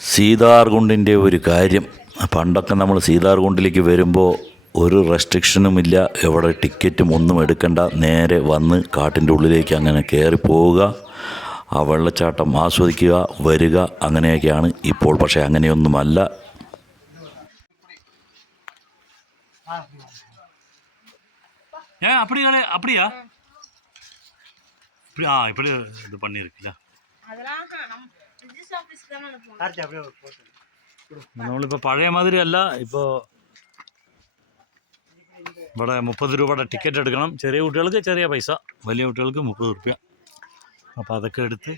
സീതാർകുണ്ടിൻ്റെ ഒരു കാര്യം. പണ്ടൊക്കെ നമ്മൾ സീതാർകുണ്ടിലേക്ക് വരുമ്പോൾ ഒരു റെസ്ട്രിക്ഷനുമില്ല, എവിടെ ടിക്കറ്റും ഒന്നും എടുക്കണ്ട, നേരെ വന്ന് കാട്ടിൻ്റെ ഉള്ളിലേക്ക് അങ്ങനെ കയറി പോവുക, ആ വെള്ളച്ചാട്ടം ആസ്വദിക്കുക, വരിക, അങ്ങനെയൊക്കെയാണ് ഇപ്പോൾ. പക്ഷേ അങ്ങനെയൊന്നുമല്ല. அப்படியா இப்படி இது பண்ணியிருக்குல்ல. നമ്മളിപ്പോൾ പഴയ മാതിരി അല്ല. ഇപ്പോൾ ഇവിടെ 30 രൂപയുടെ ടിക്കറ്റ് എടുക്കണം. ചെറിയ കുട്ടികൾക്ക് ചെറിയ പൈസ, വലിയ കുട്ടികൾക്ക് 30 രൂപ. അപ്പോൾ അതൊക്കെ എടുത്ത്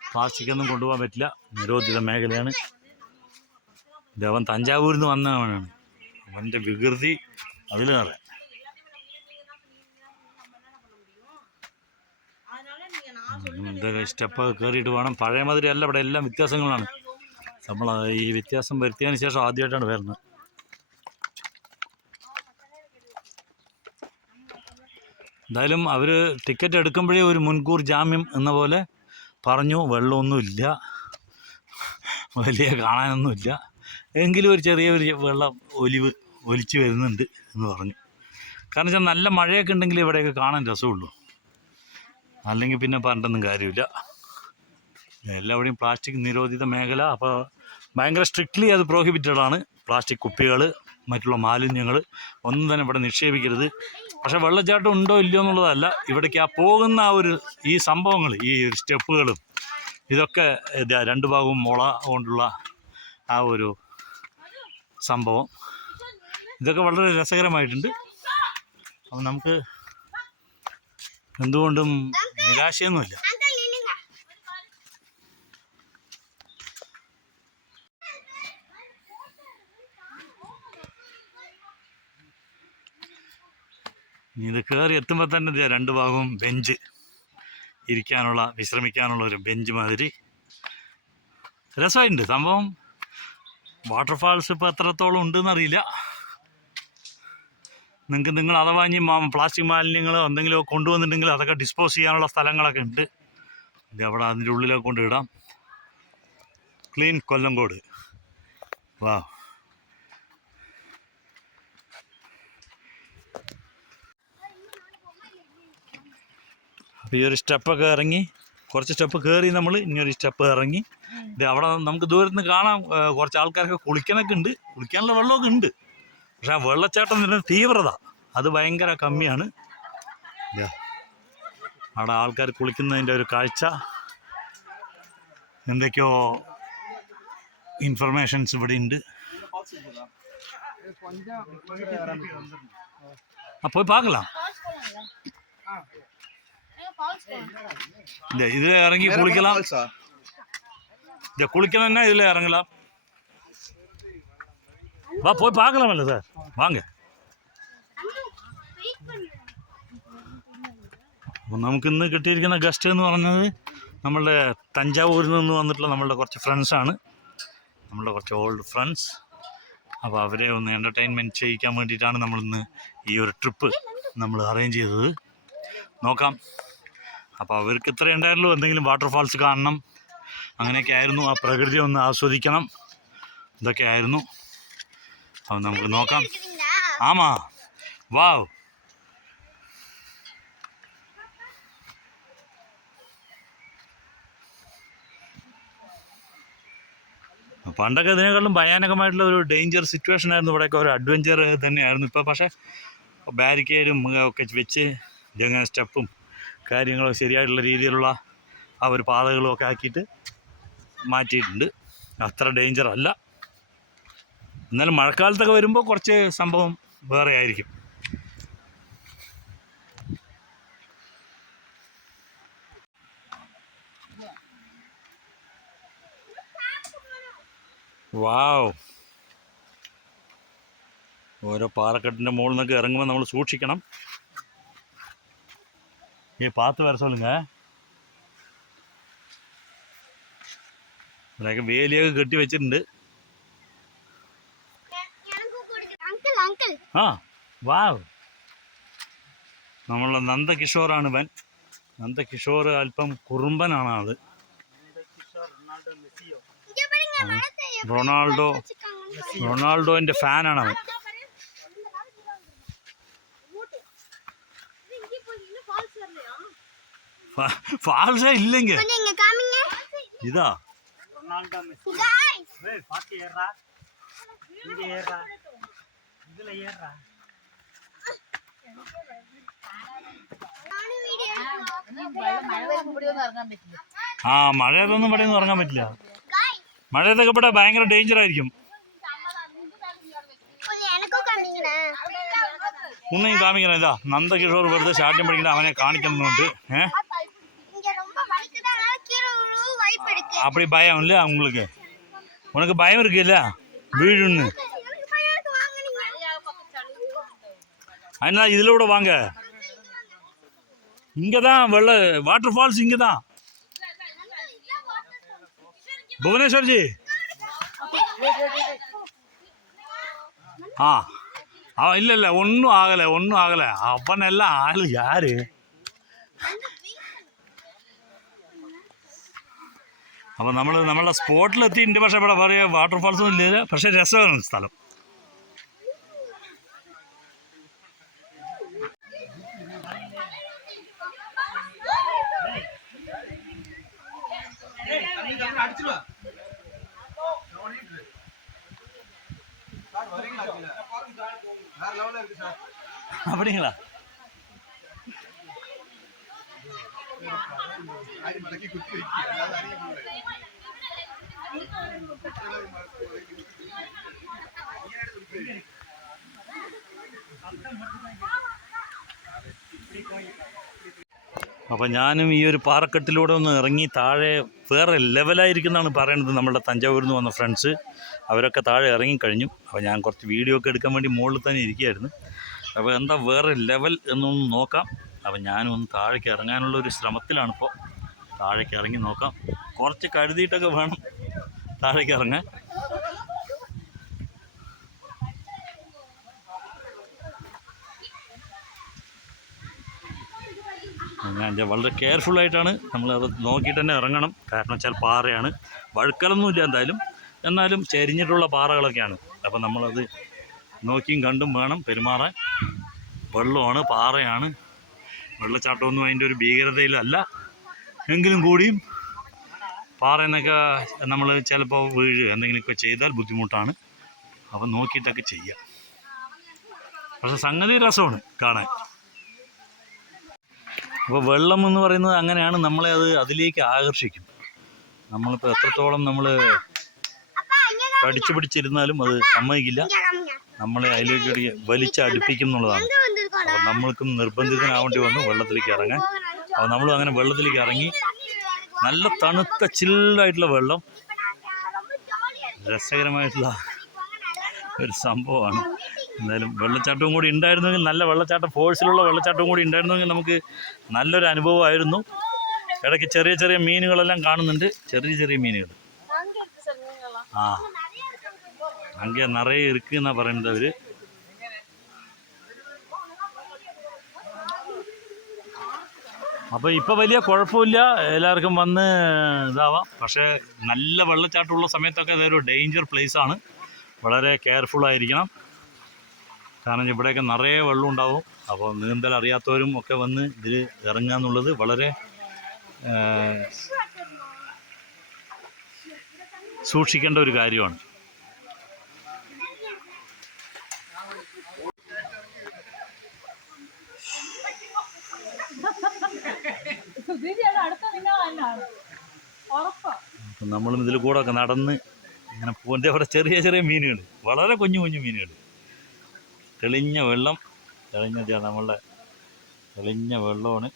പ്ലാസ്റ്റിക്കൊന്നും കൊണ്ടുപോകാൻ പറ്റില്ല, നിരോധിത മേഖലയാണ്. ഇതവൻ തഞ്ചാവൂരിൽ നിന്ന് വന്നവനാണ്, അവൻ്റെ വികൃതി അതിലേറെ. ഇതൊക്കെ സ്റ്റെപ്പ് കയറിയിട്ട് വേണം. പഴയ മാതിരി അല്ല, ഇവിടെ എല്ലാം വ്യത്യാസങ്ങളാണ്. നമ്മൾ ഈ വ്യത്യാസം വരുത്തിയതിന് ശേഷം ആദ്യമായിട്ടാണ് വരുന്നത്. എന്തായാലും അവർ ടിക്കറ്റ് എടുക്കുമ്പോഴേ ഒരു മുൻകൂർ ജാമ്യം എന്ന പോലെ പറഞ്ഞു, വെള്ളമൊന്നുമില്ല, വലിയ കാണാനൊന്നുമില്ല, എങ്കിലും ഒരു ചെറിയൊരു വെള്ളം ഒലിച്ച് വരുന്നുണ്ട് എന്ന് പറഞ്ഞു. കാരണം വെച്ചാൽ നല്ല മഴയൊക്കെ ഉണ്ടെങ്കിൽ ഇവിടെയൊക്കെ കാണാൻ രസമുള്ളൂ, അല്ലെങ്കിൽ പിന്നെ പറഞ്ഞിട്ടൊന്നും കാര്യമില്ല. എല്ലാവിടെയും പ്ലാസ്റ്റിക് നിരോധിത മേഖല. അപ്പോൾ ഭയങ്കര സ്ട്രിക്ട്ലി അത് പ്രോഹിബിറ്റഡാണ്. പ്ലാസ്റ്റിക് കുപ്പികൾ, മറ്റുള്ള മാലിന്യങ്ങൾ ഒന്നും തന്നെ ഇവിടെ നിക്ഷേപിക്കരുത്. പക്ഷേ വെള്ളച്ചാട്ടം ഉണ്ടോ ഇല്ലയോ എന്നുള്ളതല്ല, ഇവിടേക്ക് ആ പോകുന്ന ആ ഒരു ഈ സംഭവങ്ങൾ, ഈ സ്റ്റെപ്പുകളും ഇതൊക്കെ രണ്ട് ഭാഗവും മുള കൊണ്ടുള്ള ആ ഒരു സംഭവം, ഇതൊക്കെ വളരെ രസകരമായിട്ടുണ്ട്. അപ്പം നമുക്ക് എന്തുകൊണ്ടും നിരാശയൊന്നുമില്ല. ഇത് കയറി എത്തുമ്പോൾ തന്നെ രണ്ട് ഭാഗവും ബെഞ്ച്, ഇരിക്കാനുള്ള, വിശ്രമിക്കാനുള്ള ഒരു ബെഞ്ച് മാതിരി രസമായിട്ടുണ്ട് സംഭവം. വാട്ടർഫാൾസ് ഇപ്പോൾ എത്രത്തോളം ഉണ്ടെന്നറിയില്ല. നിങ്ങൾ അഥവാ ഇനി പ്ലാസ്റ്റിക് മാലിന്യങ്ങളോ എന്തെങ്കിലും കൊണ്ടുവന്നിട്ടുണ്ടെങ്കിൽ അതൊക്കെ ഡിസ്പോസ് ചെയ്യാനുള്ള സ്ഥലങ്ങളൊക്കെ ഉണ്ട്. ഇത് അവിടെ അതിൻ്റെ ഉള്ളിലൊക്കെ കൊണ്ടിടാം. ക്ലീൻ കൊല്ലങ്കോട്. വാ, അപ്പോൾ ഈ ഒരു സ്റ്റെപ്പൊക്കെ ഇറങ്ങി, കുറച്ച് സ്റ്റെപ്പ് കയറി നമ്മൾ, ഇനിയൊരു സ്റ്റെപ്പ് ഇറങ്ങി. ഇത് അവിടെ നമുക്ക് ദൂരത്ത് നിന്ന് കാണാം, കുറച്ച് ആൾക്കാരൊക്കെ കുളിക്കാനൊക്കെ ഉണ്ട്, കുളിക്കാനുള്ള വെള്ളമൊക്കെ ഉണ്ട്. പക്ഷേ ആ വെള്ളച്ചാട്ടത്തിൻ്റെ തീവ്രത അത് ഭയങ്കര കമ്മിയാണ്. അവിടെ ആൾക്കാർ കുളിക്കുന്നതിൻ്റെ ഒരു കാഴ്ച, എന്തൊക്കെയോ ഇൻഫർമേഷൻസ് ഇവിടെ ഉണ്ട്. അപ്പോൾ பார்க்கலாம். ഇതിൽ ഇറങ്ങി കുളിக்கலாம். ഇത് കുളിക്കணும்னா ഇതിൽ ഇറങ്ങலாம். വാ, പോയി பார்க்கலாമല്ലോ സാർ, വാങ്ങ. അപ്പോൾ നമുക്കിന്ന് കിട്ടിയിരിക്കുന്ന ഗസ്റ്റ് എന്ന് പറഞ്ഞത് നമ്മളുടെ തഞ്ചാവൂരിൽ നിന്ന് വന്നിട്ടുള്ള നമ്മളുടെ കുറച്ച് ഫ്രണ്ട്സാണ്, നമ്മളുടെ കുറച്ച് ഓൾഡ് ഫ്രണ്ട്സ്. അപ്പോൾ അവരെ ഒന്ന് എൻ്റർടൈൻമെൻറ്റ് ചെയ്യിക്കാൻ വേണ്ടിയിട്ടാണ് നമ്മളിന്ന് ഈ ഒരു ട്രിപ്പ് നമ്മൾ അറേഞ്ച് ചെയ്തത്. നോക്കാം. അപ്പോൾ അവർക്ക് ഇത്ര ഉണ്ടായിരുള്ളൂ, എന്തെങ്കിലും വാട്ടർഫാൾസ് കാണണം, അങ്ങനെയൊക്കെ ആയിരുന്നു. ആ പ്രകൃതി ഒന്ന് ആസ്വദിക്കണം, ഇതൊക്കെ ആയിരുന്നു. അപ്പോൾ നമുക്ക് നോക്കാം. ആമാ, വാവ്. പണ്ടൊക്കെ ഇതിനേക്കാളും ഭയാനകമായിട്ടുള്ള ഒരു ഡേഞ്ചർ സിറ്റുവേഷൻ ആയിരുന്നു. ഇവിടെയൊക്കെ ഒരു അഡ്വഞ്ചർ തന്നെയായിരുന്നു. ഇപ്പോൾ പക്ഷേ ബാരിക്കേഡും ഒക്കെ വെച്ച് ഇതെങ്ങനെ സ്റ്റെപ്പും കാര്യങ്ങളും ശരിയായിട്ടുള്ള രീതിയിലുള്ള ആ ഒരു പാതകളും ഒക്കെ ആക്കിയിട്ട് മാറ്റിയിട്ടുണ്ട്. അത്ര ഡേഞ്ചർ അല്ല. എന്നാലും മഴക്കാലത്തൊക്കെ വരുമ്പോൾ കുറച്ച് സംഭവം വേറെ ആയിരിക്കും. വാവ്, ഓരോ പാറക്കെട്ടിൻ്റെ മുകളിൽ നിന്നൊക്കെ ഇറങ്ങുമ്പോൾ നമ്മൾ സൂക്ഷിക്കണം. பார்த்து வர சொல்லுங்க. ഇവിടെയൊക്കെ വേലിയൊക്കെ കെട്ടി വെച്ചിട്ടുണ്ട്. ആ, വാവ്. നമ്മളുടെ നന്ദകിഷോറാണ് ഇവൻ. നന്ദകിഷോർ അല്പം കുറുമ്പനാണ് അത്. റൊണാൾഡോൻ്റെ ഫാനാണ് അവൻ. ഫാൾസേ ഇല്ലെങ്കിൽ ഇതാ ആ മഴയതൊന്നും ഇവിടെ ഒന്നും ഇറങ്ങാൻ പറ്റില്ല. മഴയത്തൊക്കെ ഇവിടെ ഭയങ്കര ഡേഞ്ചർ ആയിരിക്കും. ഒന്നും കാണിക്കണം. ഇതാ നന്ദകിഷോർ വെറുതെ ശാഠ്യം പഠിക്കണം, അവനെ കാണിക്കുന്നുണ്ട്. அப்படி பயம் இல்லை உங்களுக்கு? உனக்கு பயம் இருக்குல்ல வீழுன்னு? அதனால இதில் கூட வாங்க. இங்கே தான் வாட்டர் ஃபால்ஸ் இங்கே தான். भुवनेश्वर जी ഇല്ല ഒന്നും ആകല അവനെല്ലാം ആള് യാര്. അപ്പോൾ നമ്മളുടെ സ്പോട്ടിലെത്തിയിട്ടുണ്ട്. പക്ഷേ ഇവിടെ പറയുക വാട്ടർഫാൾസ് ഒന്നും ഇല്ല, പക്ഷേ രസമാണ് സ്ഥലം. அப்படிங்களா? അപ്പോൾ ഞാനും ഈ ഒരു പാറക്കെട്ടിലൂടെ ഒന്ന് ഇറങ്ങി താഴെ വേറെ ലെവലായിരിക്കുന്നതാണ് പറയുന്നത് നമ്മളുടെ തഞ്ചാവൂരിൽ നിന്ന് വന്ന ഫ്രണ്ട്സ്. അവരൊക്കെ താഴെ ഇറങ്ങിക്കഴിഞ്ഞു. അപ്പോൾ ഞാൻ കുറച്ച് വീഡിയോ ഒക്കെ എടുക്കാൻ വേണ്ടി മുകളിൽ തന്നെ ഇരിക്കുകയായിരുന്നു. അപ്പോൾ എന്താ വേറെ ലെവൽ എന്നൊന്ന് നോക്കാം. അപ്പോൾ ഞാനും ഒന്ന് താഴേക്ക് ഇറങ്ങാനുള്ള ഒരു ശ്രമത്തിലാണിപ്പോൾ. താഴേക്ക് ഇറങ്ങി നോക്കാം. കുറച്ച് കരുതിയിട്ടൊക്കെ വേണം താഴേക്ക് ഇറങ്ങാൻ. ഞാൻ വളരെ കെയർഫുള്ളായിട്ടാണ് നമ്മളത് നോക്കിയിട്ട് തന്നെ ഇറങ്ങണം. കാരണം വെച്ചാൽ പാറയാണ്, വഴുക്കലൊന്നുമില്ല എന്തായാലും, എന്നാലും ചെരിഞ്ഞിട്ടുള്ള പാറകളൊക്കെയാണ്. അപ്പം നമ്മളത് നോക്കിയും കണ്ടും വേണം പെരുമാറാൻ. വെള്ളമാണ്, പാറയാണ്, വെള്ളച്ചാട്ടമൊന്നും അതിൻ്റെ ഒരു ഭീകരതയിലല്ല. എങ്കിലും കൂടിയും പാറയെന്നൊക്കെ നമ്മൾ ചിലപ്പോൾ വീഴുക എന്തെങ്കിലുമൊക്കെ ചെയ്താൽ ബുദ്ധിമുട്ടാണ്. അപ്പം നോക്കിയിട്ടൊക്കെ ചെയ്യുക. പക്ഷെ സംഗതി രസമാണ് കാണാൻ. അപ്പോൾ വെള്ളം എന്ന് പറയുന്നത് അങ്ങനെയാണ്, നമ്മളെ അതിലേക്ക് ആകർഷിക്കും. നമ്മളിപ്പോൾ എത്രത്തോളം നമ്മൾ കടിച്ചു പിടിച്ചിരുന്നാലും അത് സമ്മതിക്കില്ല, നമ്മളെ അതിലേക്ക് വലിച്ചടുപ്പിക്കും എന്നുള്ളതാണ്. അപ്പോൾ നമ്മൾക്കും നിർബന്ധിതനാവേണ്ടി വന്നു വെള്ളത്തിലേക്ക് ഇറങ്ങാൻ. അപ്പോൾ നമ്മളും അങ്ങനെ വെള്ളത്തിലേക്ക് ഇറങ്ങി. നല്ല തണുത്ത ചില്ലായിട്ടുള്ള വെള്ളം, രസകരമായിട്ടുള്ള ഒരു സംഭവമാണ്. എന്തായാലും വെള്ളച്ചാട്ടവും കൂടി ഉണ്ടായിരുന്നെങ്കിൽ, നല്ല വെള്ളച്ചാട്ടം, ഫോഴ്സിലുള്ള വെള്ളച്ചാട്ടവും കൂടി ഉണ്ടായിരുന്നെങ്കിൽ നമുക്ക് നല്ലൊരു അനുഭവമായിരുന്നു. ഇടയ്ക്ക് ചെറിയ ചെറിയ മീനുകളെല്ലാം കാണുന്നുണ്ട്, ചെറിയ ചെറിയ മീനുകൾ. അങ്ങനെ നിറയെ ഇരിക്കുക എന്നാണ് പറയുന്നത് അവർ. അപ്പോൾ ഇപ്പോൾ വലിയ കുഴപ്പമില്ല, എല്ലാവർക്കും വന്ന് ഇതാവാം. പക്ഷേ നല്ല വെള്ളച്ചാട്ടമുള്ള സമയത്തൊക്കെ അതൊരു ഡേഞ്ചർ പ്ലേസാണ്. വളരെ കെയർഫുള്ളായിരിക്കണം. കാരണം ഇവിടെയൊക്കെ നിറയെ വെള്ളം ഉണ്ടാവും. അപ്പോൾ നീന്തൽ അറിയാത്തവരും ഒക്കെ വന്ന് ഇതിൽ ഇറങ്ങുക എന്നുള്ളത് വളരെ സൂക്ഷിക്കേണ്ട ഒരു കാര്യമാണ്. അപ്പം നമ്മളും ഇതിൽ കൂടെ ഒക്കെ നടന്ന് ഇങ്ങനെ പോകുന്നത്. അവിടെ ചെറിയ ചെറിയ മീനുകൾ, വളരെ കുഞ്ഞു കുഞ്ഞു മീനുകൾ. തെളിഞ്ഞ വെള്ളം, നമ്മളുടെ തെളിഞ്ഞ വെള്ളമാണ്.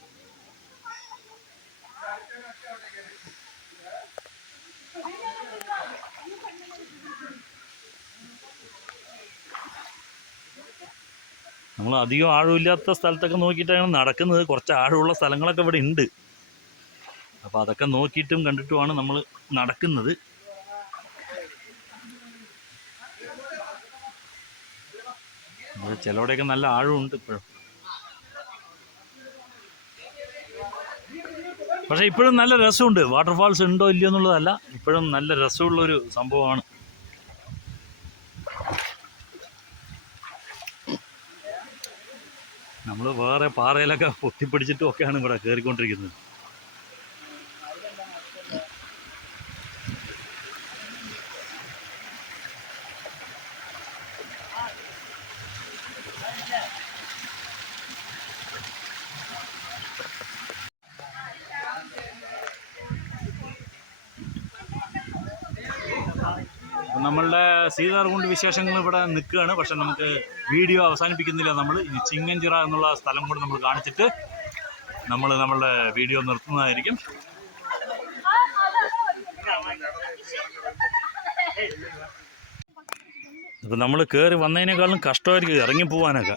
നമ്മൾ അധികം ആഴമില്ലാത്ത സ്ഥലത്തൊക്കെ നോക്കിയിട്ടാണ് നടക്കുന്നത്. കുറച്ച് ആഴമുള്ള സ്ഥലങ്ങളൊക്കെ ഇവിടെ ഉണ്ട്. അപ്പോൾ അതൊക്കെ നോക്കിയിട്ടും കണ്ടിട്ടുമാണ് നമ്മൾ നടക്കുന്നത്. ചിലവിടെയൊക്കെ നല്ല ആഴമുണ്ട് ഇപ്പോഴും. പക്ഷേ ഇപ്പോഴും നല്ല രസമുണ്ട്. വാട്ടർഫാൾസ് ഉണ്ടോ ഇല്ലയോ എന്നുള്ളതല്ല, ഇപ്പോഴും നല്ല രസമുള്ളൊരു സംഭവമാണ്. നമ്മൾ വേറെ പാറയിലൊക്കെ പൊത്തിപ്പിടിച്ചിട്ടും ഒക്കെയാണ് ഇവിടെ കയറിക്കൊണ്ടിരിക്കുന്നത്. നമ്മളുടെ സീതാർകുണ്ട് വിശേഷങ്ങൾ ഇവിടെ നിൽക്കുകയാണ്. പക്ഷെ നമുക്ക് വീഡിയോ അവസാനിപ്പിക്കുന്നില്ല. നമ്മൾ ഇനി ചിങ്ങഞ്ചിറ എന്നുള്ള സ്ഥലം കൂടി നമ്മൾ കാണിച്ചിട്ട് നമ്മളുടെ വീഡിയോ നിർത്തുന്നതായിരിക്കും. ഇപ്പം നമ്മൾ കയറി വന്നതിനേക്കാളും കഷ്ടമായിരിക്കും ഇറങ്ങിപ്പോവാനൊക്കെ.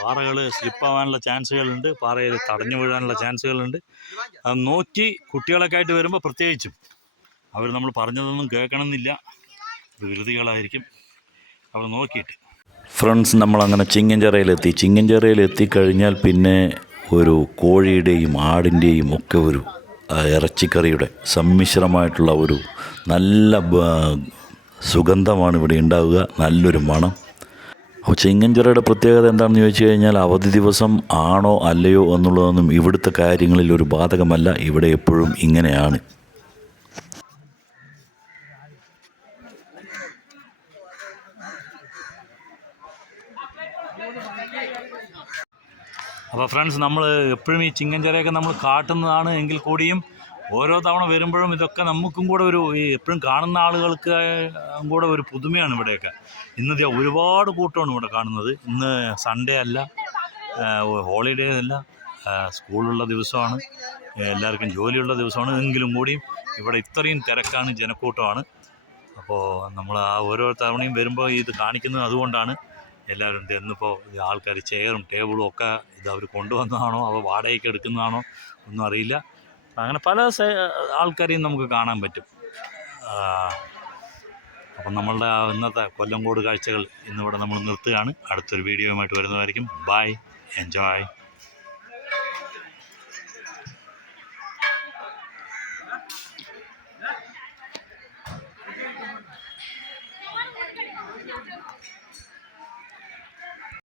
പാറകൾ സ്ലിപ്പാവാനുള്ള ചാൻസുകളുണ്ട്, പാറയിൽ തടഞ്ഞു വീഴാനുള്ള ചാൻസുകളുണ്ട്. അത് നോക്കി കുട്ടികളൊക്കെ ആയിട്ട് വരുമ്പോൾ പ്രത്യേകിച്ചും അവർ നമ്മൾ പറഞ്ഞതൊന്നും കേൾക്കണമെന്നില്ല, വികൃതികളായിരിക്കും. അവർ നോക്കിയിട്ട് ഫ്രണ്ട്സ്, നമ്മളങ്ങനെ ചിങ്ങഞ്ചിറയിലെത്തി. ചിങ്ങഞ്ചിറയിലെത്തിക്കഴിഞ്ഞാൽ പിന്നെ ഒരു കോഴിയുടെയും ആടിൻ്റെയും ഒക്കെ ഒരു ഇറച്ചിക്കറിയുടെ സമ്മിശ്രമായിട്ടുള്ള ഒരു നല്ല സുഗന്ധമാണ് ഇവിടെ ഉണ്ടാവുക, നല്ലൊരു മണം. അപ്പോൾ ചിങ്ങഞ്ചിറയുടെ പ്രത്യേകത എന്താണെന്ന് ചോദിച്ചു കഴിഞ്ഞാൽ, അവധി ദിവസം ആണോ അല്ലയോ എന്നുള്ളതൊന്നും ഇവിടുത്തെ കാര്യങ്ങളിൽ ഒരു ബാധകമല്ല. ഇവിടെ എപ്പോഴും ഇങ്ങനെയാണ്. അപ്പോൾ ഫ്രണ്ട്സ്, നമ്മൾ എപ്പോഴും ഈ ചിങ്ങഞ്ചിറയൊക്കെ നമ്മൾ കാട്ടുന്നതാണ് എങ്കിൽ കൂടിയും ഓരോ തവണ വരുമ്പോഴും ഇതൊക്കെ നമുക്കും കൂടെ ഒരു ഈ എപ്പോഴും കാണുന്ന ആളുകൾക്ക് കൂടെ ഒരു പുതുമയാണ് ഇവിടെയൊക്കെ. ഇന്ന് ഒരുപാട് കൂട്ടമാണ് ഇവിടെ കാണുന്നത്. ഇന്ന് സൺഡേ അല്ല, ഹോളിഡേ അല്ല, സ്കൂളുള്ള ദിവസമാണ്, എല്ലാവർക്കും ജോലിയുള്ള ദിവസമാണ്. എങ്കിലും കൂടിയും ഇവിടെ ഇത്രയും തിരക്കാണ്, ജനക്കൂട്ടമാണ്. അപ്പോൾ നമ്മൾ ആ ഓരോ തവണയും വരുമ്പോൾ ഇത് കാണിക്കുന്നത് അതുകൊണ്ടാണ്. എല്ലാവരും ഇന്നിപ്പോൾ ആൾക്കാർ ചെയറും ടേബിളും ഒക്കെ ഇത് അവർ കൊണ്ടുവന്നതാണോ അവ വാടകയ്ക്ക് എടുക്കുന്നതാണോ ഒന്നും അറിയില്ല. അങ്ങനെ പല ആൾക്കാരെയും നമുക്ക് കാണാൻ പറ്റും. അപ്പം നമ്മളുടെ ഇന്നത്തെ കൊല്ലങ്കോട് കാഴ്ചകൾ ഇന്നിവിടെ നമ്മൾ നിർത്തുകയാണ്. അടുത്തൊരു വീഡിയോയുമായിട്ട് വരുന്നതായിരിക്കും. Bye, enjoy.